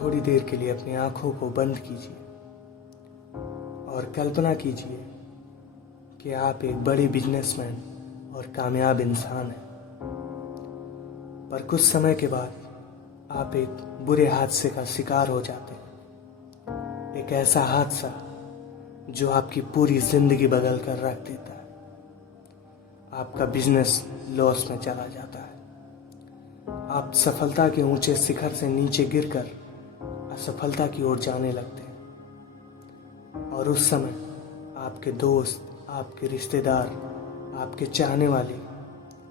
थोड़ी देर के लिए अपनी आंखों को बंद कीजिए और कल्पना कीजिए कि आप एक बड़े बिजनेसमैन और कामयाब इंसान हैं। पर कुछ समय के बाद आप एक बुरे हादसे का शिकार हो जाते हैं। एक ऐसा हादसा जो आपकी पूरी जिंदगी बदल कर रख देता है। आपका बिजनेस लॉस में चला जाता है। आप सफलता के ऊंचे शिखर से नीचे गिरकर असफलता की ओर जाने लगते हैं। और उस समय आपके दोस्त, आपके रिश्तेदार, आपके चाहने वाले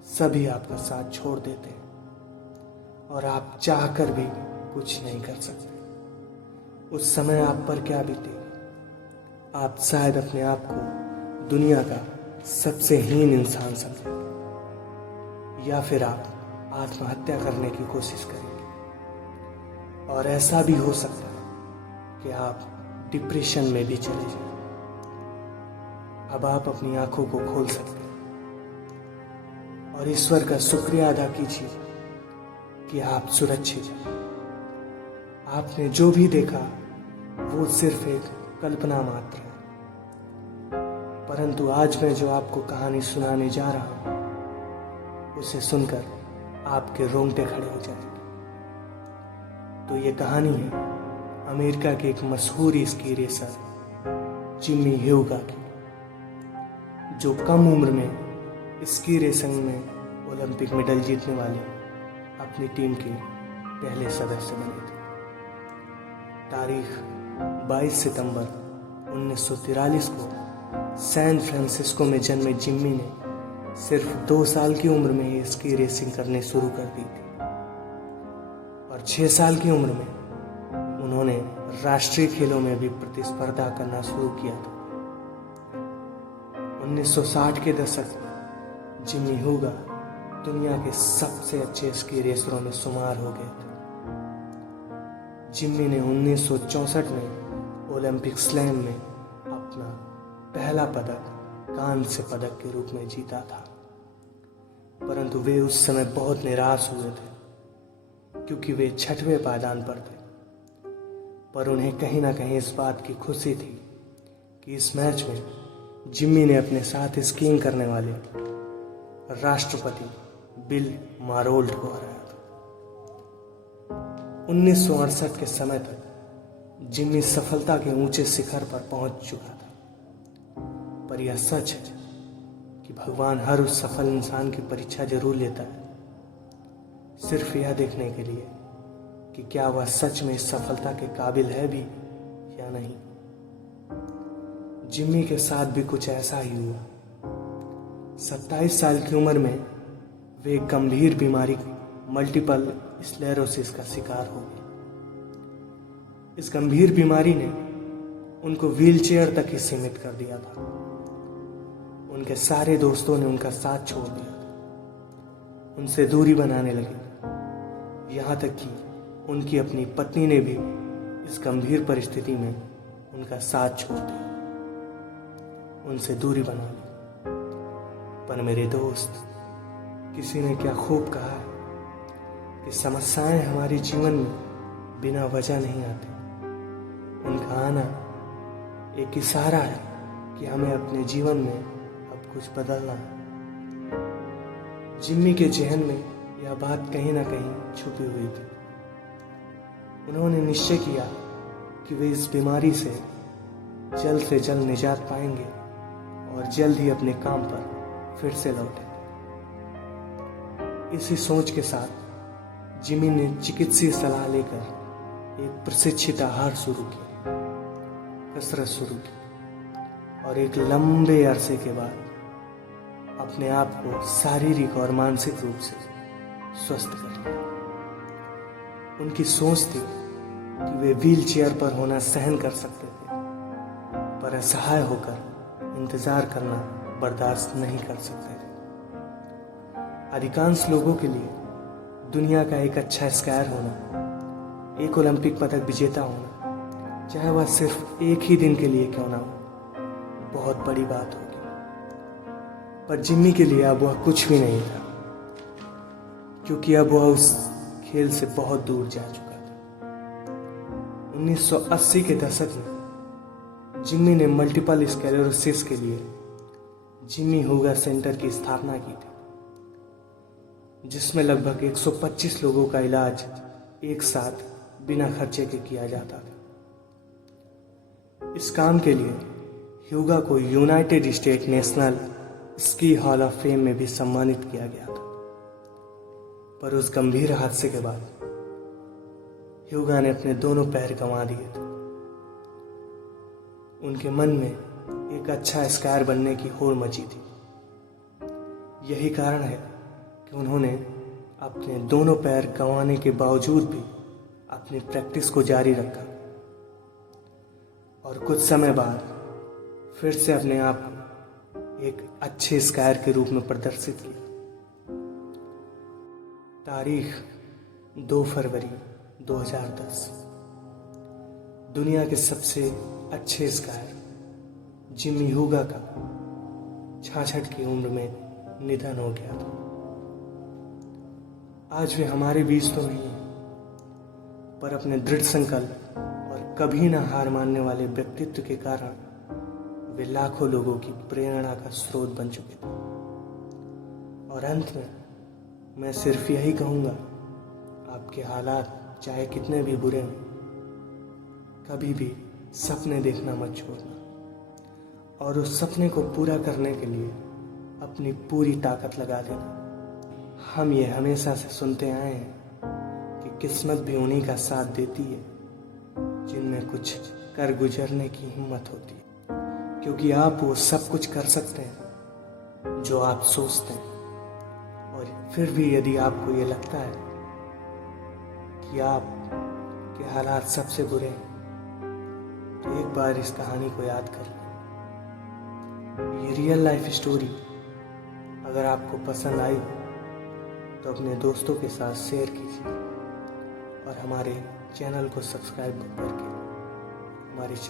सभी आपका साथ छोड़ देते हैं और आप चाहकर भी कुछ नहीं कर सकते। उस समय आप पर क्या बीतेगी? आप शायद अपने आप को दुनिया का सबसे हीन इंसान समझेंगे या फिर आप आत्महत्या करने की कोशिश करेंगे। और ऐसा भी हो सकता है कि आप डिप्रेशन में भी चले जाएं। अब आप अपनी आंखों को खोल सकते हैं और ईश्वर का शुक्रिया अदा कीजिए कि आप सुरक्षित हैं। आपने जो भी देखा वो सिर्फ एक कल्पना मात्र है, परंतु आज मैं जो आपको कहानी सुनाने जा रहा हूं उसे सुनकर आपके रोंगटे खड़े हो जाएंगे। तो ये कहानी है अमेरिका के एक मशहूर स्की रेसर जिमी ह्यूगा की, जो कम उम्र में स्की रेसिंग में ओलंपिक मेडल जीतने वाले अपनी टीम के पहले सदस्य बने थे। तारीख 22 सितंबर 1943 को सैन फ्रांसिस्को में जन्मे जिम्मी ने सिर्फ 2 साल की उम्र में ही स्की रेसिंग करने शुरू कर दी थी और 6 साल की उम्र में उन्होंने राष्ट्रीय खेलों में भी प्रतिस्पर्धा करना शुरू किया था। 1960 के दशक में जिमी ह्यूगा दुनिया के सबसे अच्छे स्की रेसरों में शुमार हो गए थे। जिमी ने 1964 में ओलंपिक स्लैम में अपना पहला पदक कांस्य पदक के रूप में जीता था, परंतु वे उस समय बहुत निराश हुए थे क्योंकि वे 6वें पायदान पर थे। पर उन्हें कहीं ना कहीं इस बात की खुशी थी कि इस मैच में जिम्मी ने अपने साथ स्कीइंग करने वाले राष्ट्रपति बिल मारोल्ट को हराया था। 1968 के समय तक जिम्मी सफलता के ऊंचे शिखर पर पहुंच चुका था, पर यह सच है कि भगवान हर उस सफल इंसान की परीक्षा जरूर लेता है, सिर्फ यह देखने के लिए कि क्या वह सच में इस सफलता के काबिल है भी या नहीं। जिम्मी के साथ भी कुछ ऐसा ही हुआ। 27 साल की उम्र में वे एक गंभीर बीमारी मल्टीपल स्क्लेरोसिस का शिकार हो गए। इस गंभीर बीमारी ने उनको व्हीलचेयर तक ही सीमित कर दिया था। उनके सारे दोस्तों ने उनका साथ छोड़ दिया था, उनसे दूरी बनाने लगे। यहाँ तक कि उनकी अपनी पत्नी ने भी इस गंभीर परिस्थिति में उनका साथ छोड़ दिया, उनसे दूरी बना ली। पर मेरे दोस्त, किसी ने क्या खूब कहा है कि समस्याएं हमारे जीवन में बिना वजह नहीं आती। उनका आना एक इशारा है कि हमें अपने जीवन में अब कुछ बदलना है। जिम्मी के जहन में यह बात कहीं ना कहीं छुपी हुई थी। उन्होंने निश्चय किया कि वे इस बीमारी से जल्द निजात पाएंगे और जल्द ही अपने काम पर फिर से लौटेंगे। इसी सोच के साथ जिमी ने चिकित्सीय सलाह लेकर एक प्रशिक्षित आहार शुरू किया, कसरत शुरू की और एक लंबे अरसे के बाद अपने आप को शारीरिक और मानसिक रूप से स्वस्थ कर लिया। उनकी सोच थी कि वे व्हीलचेयर पर होना सहन कर सकते थे, पर असहाय होकर इंतजार करना बर्दाश्त नहीं कर सकते थे। अधिकांश लोगों के लिए दुनिया का एक अच्छा स्कायर होना, एक ओलंपिक पदक विजेता होना, चाहे वह सिर्फ एक ही दिन के लिए क्यों ना हो, बहुत बड़ी बात होगी। पर जिम्मी के लिए अब वह कुछ भी नहीं था, क्योंकि अब वह उस खेल से बहुत दूर जा चुका था। 1980 के दशक में जिम्मी ने मल्टीपल स्क्लेरोसिस के लिए जिम्मी हूगा सेंटर की स्थापना की थी, जिसमें लगभग 125 लोगों का इलाज एक साथ बिना खर्चे के किया जाता था। इस काम के लिए ह्यूगा को United state national ski hall of fame में भी सम्मानित किया गया था। पर उस गंभीर हादसे के बाद ह्यूगा ने अपने दोनों पैर गंवा दिए थे। उनके मन में एक अच्छा स्कायर बनने की होड़ मची थी। यही कारण है कि उन्होंने अपने दोनों पैर गंवाने के बावजूद भी अपनी प्रैक्टिस को जारी रखा और कुछ समय बाद फिर से अपने आप को एक अच्छे स्कायर के रूप में प्रदर्शित किया। तारीख 2 फरवरी 2010। दुनिया के सबसे अच्छे स्कायर जिम्मी हूगा का 66 की उम्र में निधन हो गया था। आज वे हमारे बीच तो नहीं है, पर अपने दृढ़ संकल्प और कभी ना हार मानने वाले व्यक्तित्व के कारण वे लाखों लोगों की प्रेरणा का स्रोत बन चुके थे। और अंत में मैं सिर्फ यही कहूँगा, आपके हालात चाहे कितने भी बुरे हों, कभी भी सपने देखना मत छोड़ना और उस सपने को पूरा करने के लिए अपनी पूरी ताकत लगा देना। हम ये हमेशा से सुनते आए हैं कि किस्मत भी उन्हीं का साथ देती है जिनमें कुछ कर गुजरने की हिम्मत होती है, क्योंकि आप वो सब कुछ कर सकते हैं जो आप सोचते हैं। और फिर भी यदि आपको ये लगता है कि आपके हालात सबसे बुरे हैं, तो एक बार इस कहानी को याद कर लें। ये रियल लाइफ स्टोरी अगर आपको पसंद आई तो अपने दोस्तों के साथ शेयर कीजिए और हमारे चैनल को सब्सक्राइब करके हमारे